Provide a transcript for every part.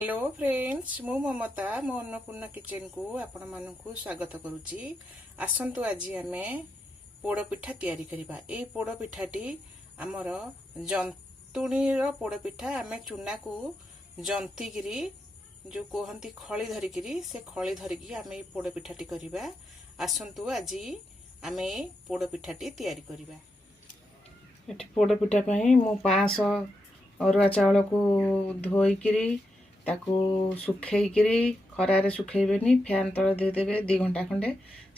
Hello friends मु ममता मो Annapurna kitchen को आपण मानकु स्वागत करुच्ची। आसंतु आज आमे पोड़ पिठा तैयारी करिबा। ए पोड़ पिठाटी आमर जंतुणीर पोड़ पिठा। आमे चूना को जंती गिरी जो कहंती खळी धरिकिरी से खळी धरिकी आमे पोड़ पिठाटी करिबा। आसंतु आज आमे पोड़ पिठाटी तैयारी करिबा। एठी पोड़ पिठा पई मु 500 अरुआ चावल को धोईकिरी ताकू सुखेकरी खरारे सुखेबेनी फैन तले देदेबे 2 घंटा खंडे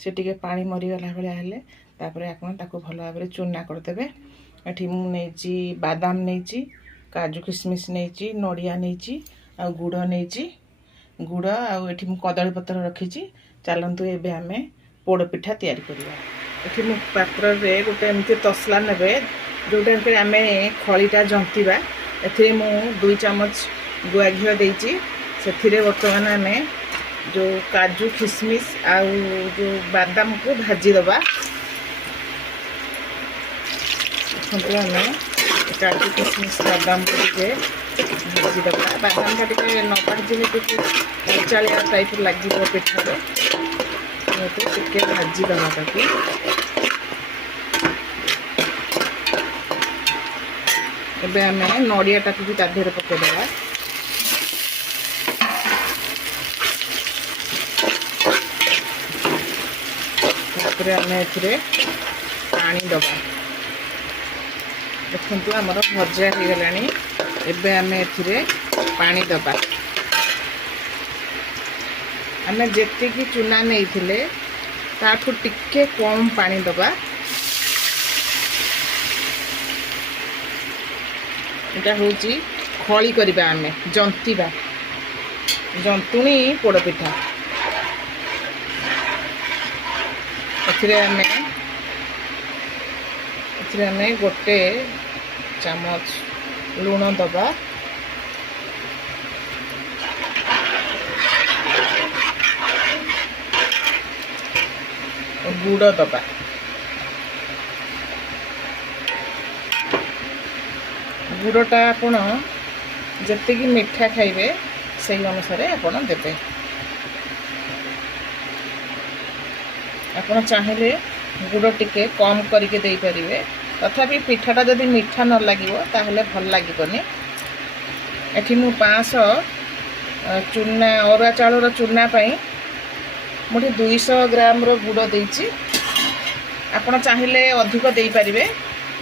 से टिके पानी मरीगला भाया हेले तापर आपण ताकू भल भाव चूना करदेबे। एठी मु नेची बादाम नेची काजू किशमिश नेची नड़िया नेची आ गुड़ नेची गुड़ आ एठी मु कदली पत्र रखीची। चलंतु एबे आमे पोड़ पिठा तैयारी करिबा। एठी मु पात्र रे गोटे एमती तसला नेबे जोटा आमे खळीटा जंतीबा। एथि मु 2 चम्मच गुआ घी देची। से बर्तमान आम जो काजू किशमिश आउ जो बादाम को भाजी दबा। आम काजू किशमिश बादाम को भाजी दबा। बादाम का टे न भाजी चालिया टाइप लगे पिठा टे भाजी दबा ताकि एबे आम नड़िया टाक भी तादेह पकईदबा। आम ए पानी दबा। देखु आमर भजा हो गला। एबे आम ए पानी दबा। आम जी चूना नहीं ताठू टिके कम पानी दबा। यहाँ हूँ खली करवा आम जंतीबा जंतुणी पोड़ पिठा। आम गोटे चामच लुण दबा। गुड़ दबा। गुड़टा आपण जी मीठा खाइबे से अनुसार आपण देबे। आपण चाहिए गुड़ टिके कम करके दे पारिबे। तथापि पिठाटा जदि मीठा न लागिवो ताहले भल लागिबोनी। एठी मु 500 चूना अरुआ चाउलर चूना पई मुठी 200 ग्राम रो गुड़ देइची। आपण चाहिए अधिक दे पारिबे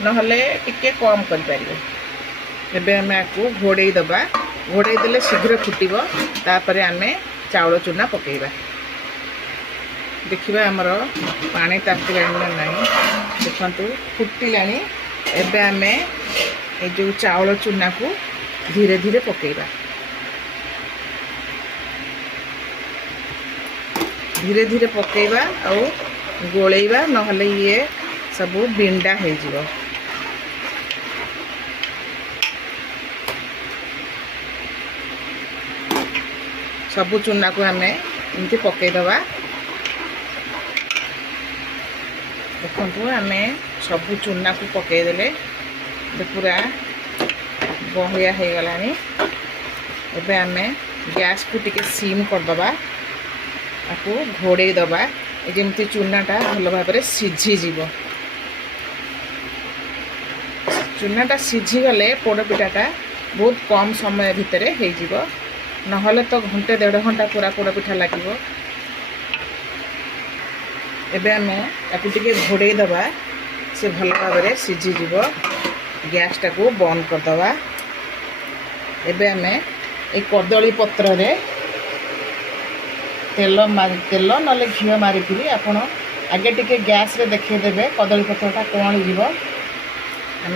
नहले टिके कम कर पारिबे। एबे आम आपको घोड़े दबा। घोड़े देले शीघ्र फुटिबो। तापरे आमे चाउल चूना पकेइबा। देखिबा हमर पानी तातिलानी ना नहीं देखंतु फुटिलानी। एबे आमे ए जो चाउल चूना को धीरे धीरे पकेइबा। धीरे धीरे पकेइबा और गोलेइबा नहले ये सब बिंडा हो जिवो। सबु चूना को आम एमती पकईदबा। देखु आम सबु चूना को पकईदेले पूरा बहलिया हो गला। एबे आम गैस को टिके सीम करदबा। आपको घोड़े दबा जमती चूनाटा भल भाव सीझीज। चूनाटा सीझीगले पोड़ पिठाटा बहुत कम समय भितर हो नहले तो घंटे 1.5 घंटा पूरा पोड़ पिठा लगे। एबे आम आपको टिके घोड़े दबा से भल भाव सीझीज। गैस टाक बंद करदबा। एबे आम ए कदली पत्र रे तेल ना घी मारिकी आपण आगे टिके गैस रे देखदेबे कदली पत्रटा कौन जीव। आम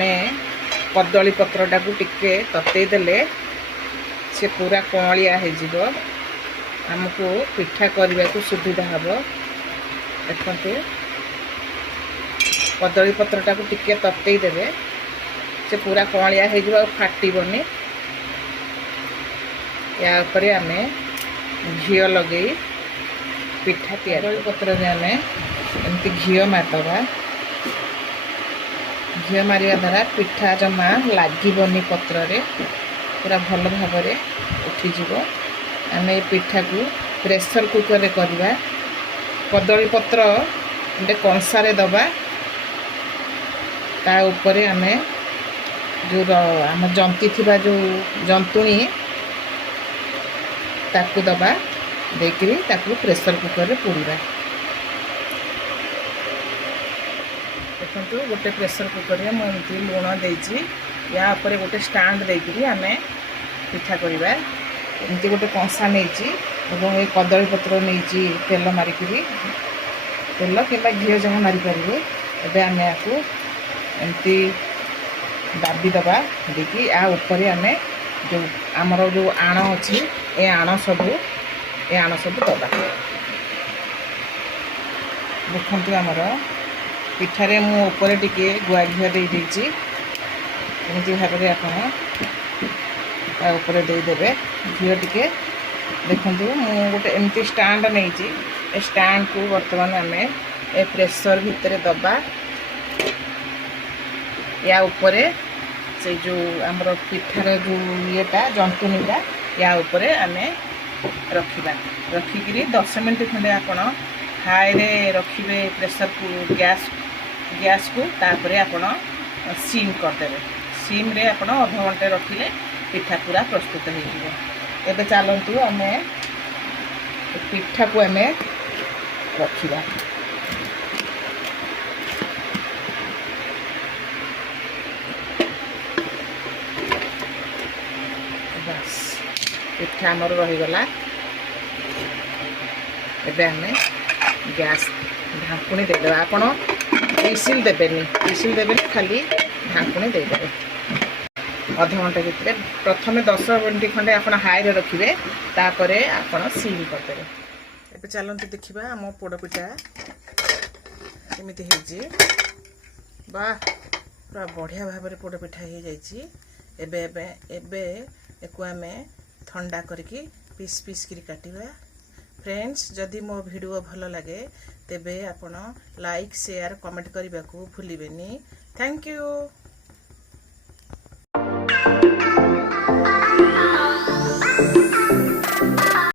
कदली पत्रटा को टिके ततई देले से पूरा कौलिया हो आमको पिठा करने को सुविधा हम। देखते कदली पत्रटा को टिके ततई देवे से पूरा कौलिया हो फाटबनी। या आम घी लगे पिठा कदली पत्र आम एमती घी मारदबा। घी मारिया द्वारा पिठा जमा लगनी पत्र रे पूरा भल भाव उठीजिव आम ये पिठा को प्रेशर कुकर करवा कदली पत्र गोटे कंसारे दबा ता उपरे आम जो आम जंती थिबा जो जंतुणी ताकू दबा देकरी ताकू प्रेशर कुकर रे पोड़ीबा। देखो गोटे प्रेशर कुकर रे मुझे लुण देछि या ऊपर गोटे स्टैंड देकरी आम पिठा करवा। एमती गोटे कंसा नहीं ये कदली पत्र नहीं तेल मारिकी तेल कि घी जहाँ मारी पारे एवं आम या एमती दाबी दबा देखिए या ऊपर आम जो आमर जो आण अच्छी ए आण सब दबा। देखते आमर पिठारे मु ऊपर टिके गुआ घी देदेछि एमती भाव आप देदेवे घी टिके। देखु मु गोटे एमती स्टैंड नहीं स्टैंड को बर्तमान आम ए प्रेशर भितर दबा या ऊपर से जो आमर पिठार जो येटा जंतुनीटा या ऊपर आम रखा रखिकी 10 मिनट खंडे आपण हाई रे रखिबे प्रेशर को गैस को तापर आपण सीम करदेवे। सीम रे आपण आधा घंटे रखिले पिठा पूरा प्रस्तुत हो जिवो। एबे चलंतु आम पिठा को आम रखिबा। बस पिठा आमर रहीगला। एबे आम गैस ढाकुणी देदेबा। आपण विसिल देबेनी खाली ढाकुणी देदेबे। आधा घंटे भितर प्रथम 10 मिनट खंडे आप हाई रे रखिए तापर आप सीम करदेवे। एबे चलते देखा आम पोड़पिठा केमिति हेछि। वाह पूरा बढ़िया भाव में पोड़पिठा हो जाइए। एबे एबे एबे एको आम ठंडा करके पीस पीस करी काटिबा। फ्रेंड्स जदि मो वीडियो भल लगे तेबे आपण लाइक शेयर कमेंट करने को भूलिबेनी। Thank you.